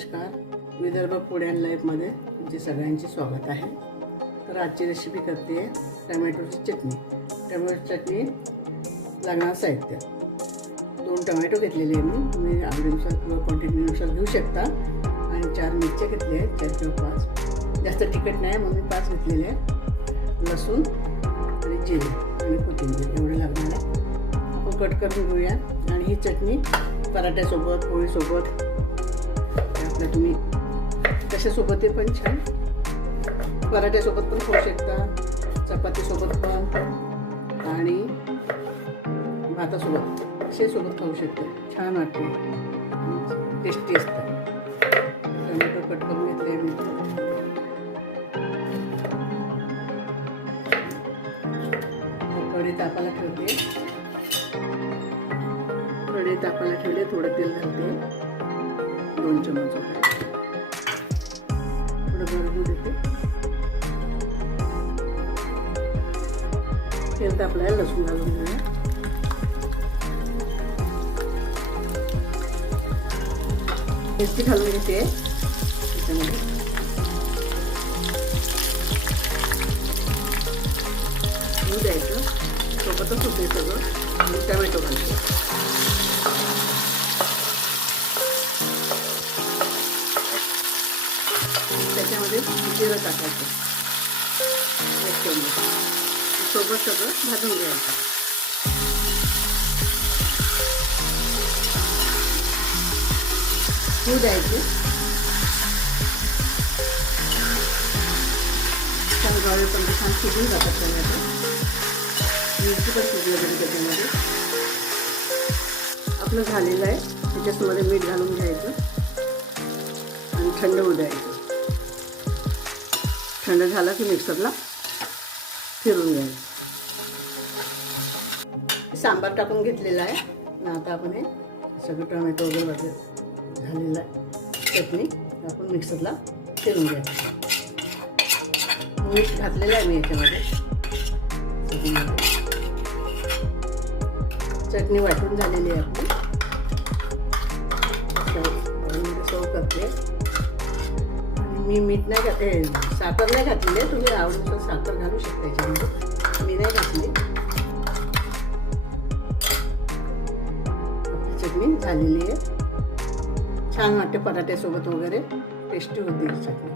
नमस्कार, Vidarbha food and लाईफमध्ये तुमचे सगळ्यांचे स्वागत आहे. तर आजची रेसिपी करते आहे टमॅटोची चटणी. टमॅटो चटणी लागणारं साहित्य 2 टमॅटो घेतलेले आहे मी. तुम्ही आवडीनुसार किंवा क्वांटिटीनुसार घेऊ शकता. आणि 4 मिरच्या घेतल्या आहेत, 4 किंवा 5. जास्त तिखट नाही म्हणून 5 घेतलेले आहे. लसूण आणि जिरे आणि कोथिंबीर एवढे लागणार आहे. आपण कट करून घेऊया. आणि ही चटणी पराठ्यासोबत, पोळीसोबत, आपल्या तुम्ही कशासोबत पण छान. पराठ्यासोबत पण खाऊ शकता, चपातीसोबत पण आणि भातासोबत सोबत खाऊ शकता. छान वाटते, टेस्टी असतं. टोमॅटो कट करून घेतले मी. कढई तापायला ठेवते. कढई तापायला ठेवले, थोडं तेल घालते. 2 चमच वगैरे थोडं भरडू देते. तेल तापल्याला लसूण घालून घेऊया. मिरची घालून घेते त्याच्यामध्ये. दूध द्यायचं, सोबतच होते सगळं. आणि टमॅटो घालते. त्याच्यामध्ये जिरं टाकायचं 1 चमच. सोबत सगळं भाजून घ्यायचं. तूप द्यायचे. छान गळे पण छान शिजून जातात टोमॅटो. मिरची पण शिजली तरी त्याच्यामध्ये. आपलं झालेलं आहे. त्याच्यामध्ये मीठ घालून घ्यायचं आणि थंड होऊ द्यायचं. थंड झाला की मिक्सरला फिरून घ्यायचं. सांबार टाकून घेतलेला आहे. आता आपण हे सगळं टोमॅटो वगैरे झालेलं आहे. चटणी आपण मिक्सरला फिरून घ्यायचं. मीठ घातलेलं आहे मी याच्यामध्ये. चटणी वाटून झालेली आहे आपली. सर्व करते. मी मीठ नाही घातले, साखर नाही घातली. तुम्ही आवडीनुसार साखर घालू शकता याच्यामध्ये. मी नाही घातली. आपली चटणी झालेली आहे. छान वाटते पराठ्यासोबत वगैरे. टेस्टी होते ही चटणी.